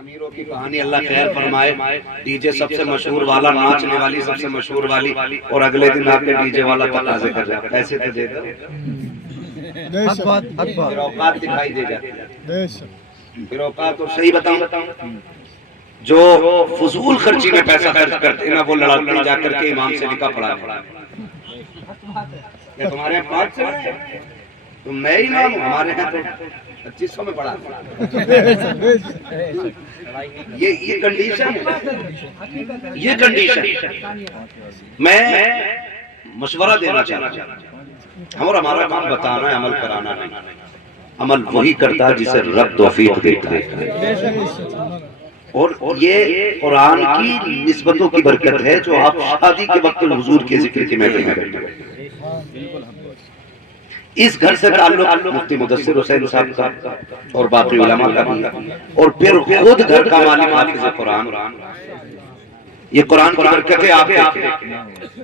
امیروں کی کہانی اللہ خیر فرمائے. ڈی جے سب سے مشہور والا, ناچنے والی سب سے مشہور والی, اور اگلے دن آپ کے ڈی جے والا تقاضے کر رہا ہے پیسے تو دے دو. پھر اوقات دکھائی دے جاتی ہے. پھر اوقات. اور صحیح بتاؤں, جو فضول خرچی میں پیسہ خرچ کرتے ہیں نا, وہ لڑاتے جا کر کے امام سے نکاح پڑھا ہے. تمہارے یہاں 5 سے ہے, تم نئے امام ہو, ہمارے یہاں تو 2500 میں پڑھا. یہ کنڈیشن ہے, یہ کنڈیشن. میں مشورہ دینا چاہتا ہوں, اور ہمارا کام بتانا ہے, عمل کرانا نہیں. عمل وہی کرتا ہے جسے رب توفیق دیتا ہے. اور یہ قرآن کی نسبتوں کی برکت ہے جو آپ شادی کے وقت حضور کے ذکر کی محفل میں بیٹھے ہیں. اس گھر سے تعلق مفتی مدثر حسین صاحب کا اور باقی علماء کا بھی, اور پھر خود گھر کا مالک حافظ قرآن. یہ قرآن کی برکت ہے آپ دیکھیں.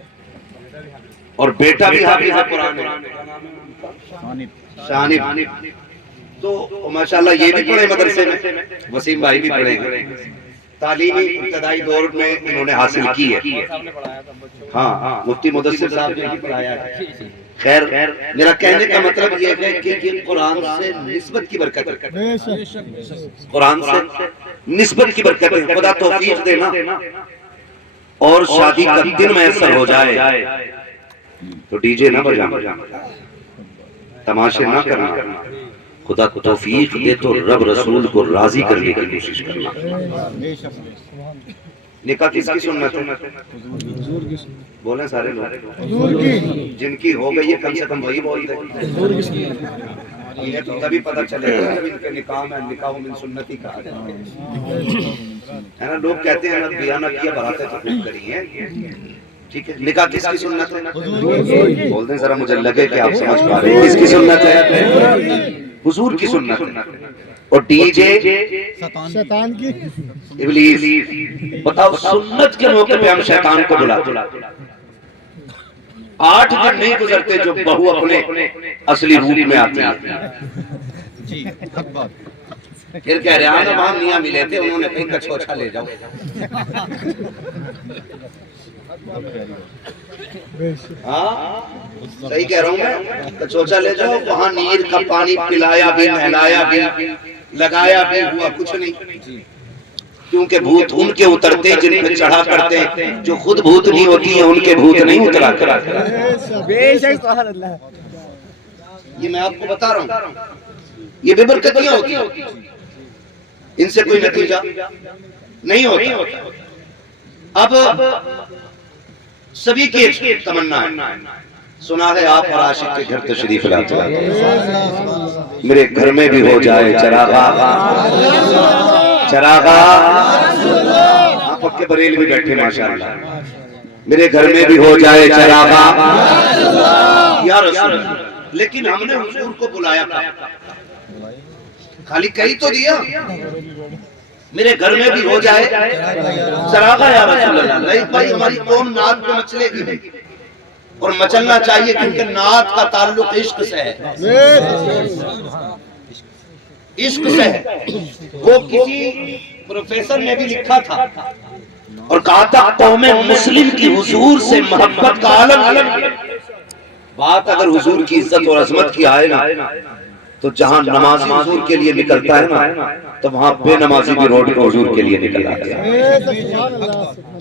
اور بیٹا بھی حافظ قرآن ہے, شانب. تو ماشاءاللہ یہ بھی پڑھے مدرسے میں, وسیم بھائی بھی پڑھے ہیں. تعلیمی ابتدائی دور میں انہوں نے حاصل کی ہے. ہاں, مفتی مدثر صاحب نے بھی پڑھایا ہے. خیر, میرا کہنے کا مطلب یہ ہے کہ یہ قرآن سے نسبت کی برکت ہے. قرآن سے نسبت کی برکت ہے. خدا توفیق دینا, اور شادی کا دن میسر ہو جائے تو ڈی جے نہ بجانا, تماشے نہ کرنا. خدا توفیق دے تو رب رسول کو راضی کرنے کی کوشش کرنا. نکاح کس کی سنت ہے؟ بولیں سارے لوگ. جن کی ہو گئی ہے کم سے کم وہی بول دیں. انہیں تو تبھی پتہ چلے گا جب ان کے نکاح میں نکاح من سنتی کہا ہے نا. لوگ کہتے ہیں بیاہ نہ کیا براتیں تو خوب کری ہیں. ٹھیک ہے, نکاح کس کی سنت ہے؟ بول دیں ذرا, مجھے لگے کہ آپ سمجھ پا رہے ہیں. کس کی سنت ہے؟ حضور کی سنت ہے. اور ڈی جے شیطان کی, ابلیس. بتاؤ, سنت کے موقع پہ ہم شیطان کو بلاتے ہیں. 8 دن نہیں گزرتے جو بہو اپنے اصلی روپ میں آتی ہے. پھر کہہ رہے ہیں وہاں میاں ملے تھے, انہوں نے کہیں کچھوچا لے جاؤ. ہاں صحیح کہہ رہا ہوں میں, کچھوچا لے جاؤ. وہاں نیر کا پانی پلایا بھی, نہلایا بھی, لگایا بھی, ہوا کچھ نہیں. کیونکہ بھوت ان کے اترتے جن پہ چڑھا کرتے, جو خود بھوت نہیں ہوتی ہیں ان کے بھوت نہیں اترا کرتے. یہ میں آپ کو بتا رہا ہوں, یہ بے برکتیاں ہوتی ہیں, ان سے کوئی نتیجہ نہیں ہوتا. اب سبھی کی ایک تمنا ہے, سنا ہے آپ اور عاشق کے گھر تشریف لاتے ہیں. میرے گھر میں بھی ہو جائے چراغا, چراغا. آپ پکے بریل بھی بیٹھے ماشاءاللہ. میرے گھر میں بھی ہو جائے چراغا یا رسول اللہ. لیکن ہم نے حضور کو بلایا تھا, خالی کہی تو دیا میرے گھر میں بھی ہو جائے چراغا یا رسول اللہ. نہیں بھائی, ہماری قوم نعت کو مچلے گی نہیں, اور مچلنا چاہیے کیونکہ نعت کا تعلق عشق سے ہے. عشق سے ہے. وہ کسی پروفیسر نے بھی لکھا تھا اور کہا تھا قوم مسلم کی حضور سے محبت کا عالم. بات اگر حضور کی عزت اور عظمت کی آئے نا, تو جہاں نمازی حضور کے لیے نکلتا ہے نا, تو وہاں بے نمازی بھی روڈ پر حضور کے لیے نکل آتے ہیں.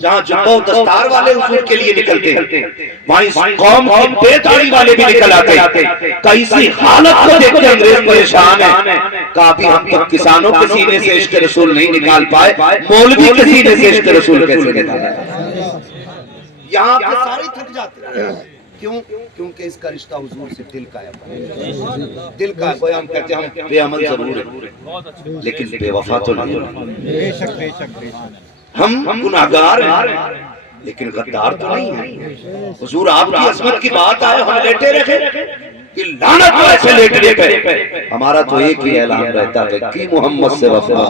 جہاں جبہ و دستار والے حضور کے لیے نکلتے ہیں, وہاں اس قوم کے بے داڑھی والے بھی نکل آتے ہیں. کیسی حالت کو دیکھ کے انگریز پریشان ہے, کہا بھی ہم تو کسانوں کے سینے سے عشق رسول نہیں نکال پائے, مولوی کے سینے سے عشق رسول کیسے نکالے. یہاں پہ سارے تھک جاتے ہیں. کیوں؟ کیونکہ اس کا رشتہ حضور سے دل کا ہے. دل کا ہے. گویا ہم کہتے ہیں ہم بے عمل ضرور ہیں لیکن بے وفا تو نہیں. ہم گناہگار ہیں لیکن غدار تو نہیں ہیں. حضور آپ کی عظمت کی بات آئے, ہم لیٹے رہے کہ لعنت ہو ایسے لیٹنے پہ. ہمارا تو ایک ہی اعلان رہتا ہے کہ محمد سے وفا,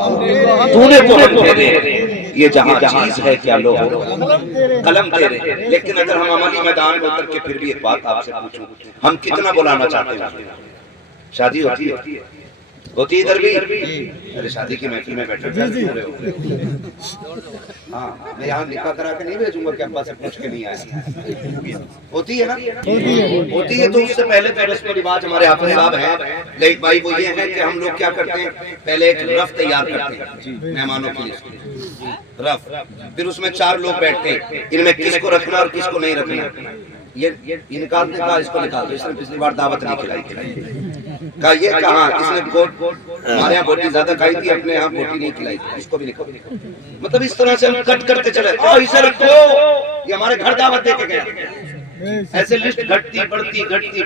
تو نے تو ہم تیرے. یہ جہاں چیز ہے کیا لو قلم تیرے. لیکن اگر ہم عملی میدان میں اتر کے پھر بھی ایک بات آپ سے پوچھوں, ہم کتنا بلانا چاہتے ہیں؟ شادی ہوتی ہے, ہوتی ادھر بھی؟ ارے شادی کی محفل میں بیٹھے رہے ہو. ہاں میں یہاں نکاح کرا کے نہیں بھیجوں گا کہ ابا سے پوچھ کے نہیں آیا. ہوتی ہے نا؟ ہوتی ہے. تو اس سے پہلے تو رسم و رواج ہمارے حافظ صاحب ہیں لیکن بھائی وہ یہ ہے کہ ہم لوگ کیا کرتے ہیں پہلے ایک رف تیار کرتے ہیں مہمانوں کے لیے. رف پھر اس میں 4 لوگ بیٹھتے ہیں. ان میں کس کو رکھنا اور کس کو نہیں رکھنا یہ نکالنے کا اس کو نکال دو. اس نے پچھلی بار دعوت نہیں کھلائی کہا یہ کہاں اس نے ہمارے یہاں بوٹی زیادہ کھائی تھی اپنے یہاں بوٹی نہیں کھلائی تھی. اس کو بھی نکال. مطلب اس طرح سے ہم کٹ کرتے چلے اسے رکھو یہ ہمارے گھر دعوت دے کے گیا. ایسے لسٹ گھٹتی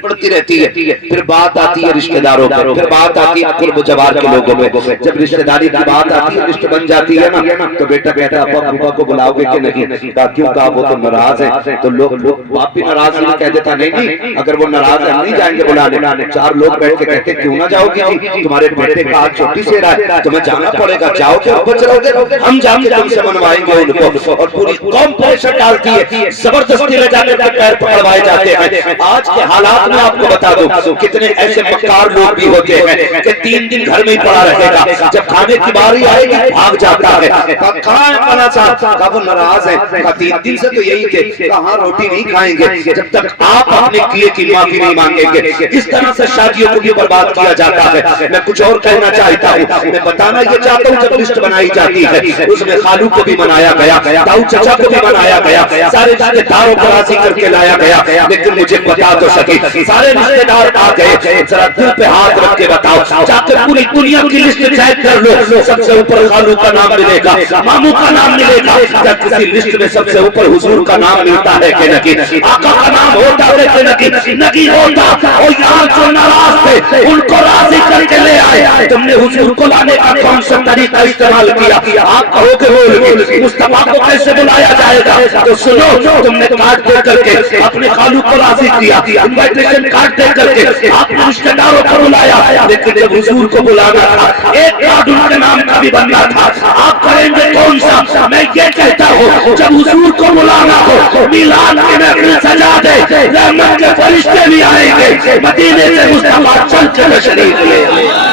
بڑھتی رہتی ہے. پھر بات آتی ہے رشتہ داروں پر. پھر بات آتی ہے قرب و جوار کے لوگوں میں. جب رشتہ داری کی بات آتی ہے لسٹ بن جاتی ہے نا تو بیٹا کہتا ہے ابا ابا کو بلاؤ گے کہ نہیں؟ کیوں کہا وہ تو ناراض ہیں. تو لوگ باپ بھی ناراض نہیں کہہ دیتا نہیں اگر وہ ناراض ہے ہم نہیں جائیں گے بلانے. 4 لوگ بیٹھ کے کہتے کیوں نہ جاؤ گی جی تمہارے بیٹے کا آج چھوٹی سے رہا ہے تمہیں جانا پڑے گا. جاؤ گے اوپر چلو گے ہم جا کے تم سے منوائیں گے ان کو. اور پوری قوم پریشر ڈالتی ہے. زبردستی لے جا کے پیر پکڑوائے جاتے ہیں. آج کے حالات میں آپ کو بتا دوں کتنے ایسے مکار لوگ بھی ہوتے ہیں کہ 3 دن گھر میں ہی پڑا رہے گا. جب کھانے کی باری آئے گی بھاگ جاتا ہے. کہاں ہے پنا صاحب؟ کہا وہ ناراض ہے. کہا 3 دن سے تو یہی تھے. کہاں روٹی نہیں کھائیں گے جب تک آپ اپنے کیے کی معافی نہیں مانگیں گے. اس طرح سے شادیوں کو بھی برباد کیا جاتا ہے. میں کچھ اور کہنا چاہتا ہوں. میں بتانا یہ چاہتا ہوں جب لسٹ بنائی جاتی ہے اس میں خالو کو بھی منایا گیا, تاؤ چچا کو بھی منایا گیا, سارے رشتے داروں کو راضی کر کے لایا گیا. لیکن مجھے بتا تو سکی سارے رشتے دار آ گئے. ذرا دل پہ ہاتھ رکھ کے بتاؤ جا کر پوری دنیا کی لسٹ چیک کر لو سب سے اوپر خالو کا نام ملے گا, ماموں کا نام ملے گا. یا کسی لسٹ میں سب سے اوپر حضور کا نام ملتا ہے کہ نہیں؟ آقا کا نام ہوتا ہے کہ نہیں ہوتا؟ اور یہاں جو ناراض تھے ان کو راضی کر کے لے آئے. تم نے حضور کو لانے کا کون سا طریقہ استعمال کیا؟ آپ کہو کہ مصطفیٰ کو کیسے بلایا جائے گا؟ تو سنو تم نے کارڈ دے کر کے اپنے خالو کو راضی کیا, انوائٹیشن کارڈ دے کر کے آپ نے رشتہ داروں کو بلایا. لیکن جب حضور کو بلانا تھا ایک کارڈ ان کے نام کا بھی بننا تھا. آپ کریں گے کون سا؟ میں یہ کہتا ہوں جب حضور کو بلانا ہو میلاد کی محفل سجا دے, رحمت کے فرشتے بھی آئیں گے, مدینے سے مصطفیٰ چل کے تشریف لے آئے.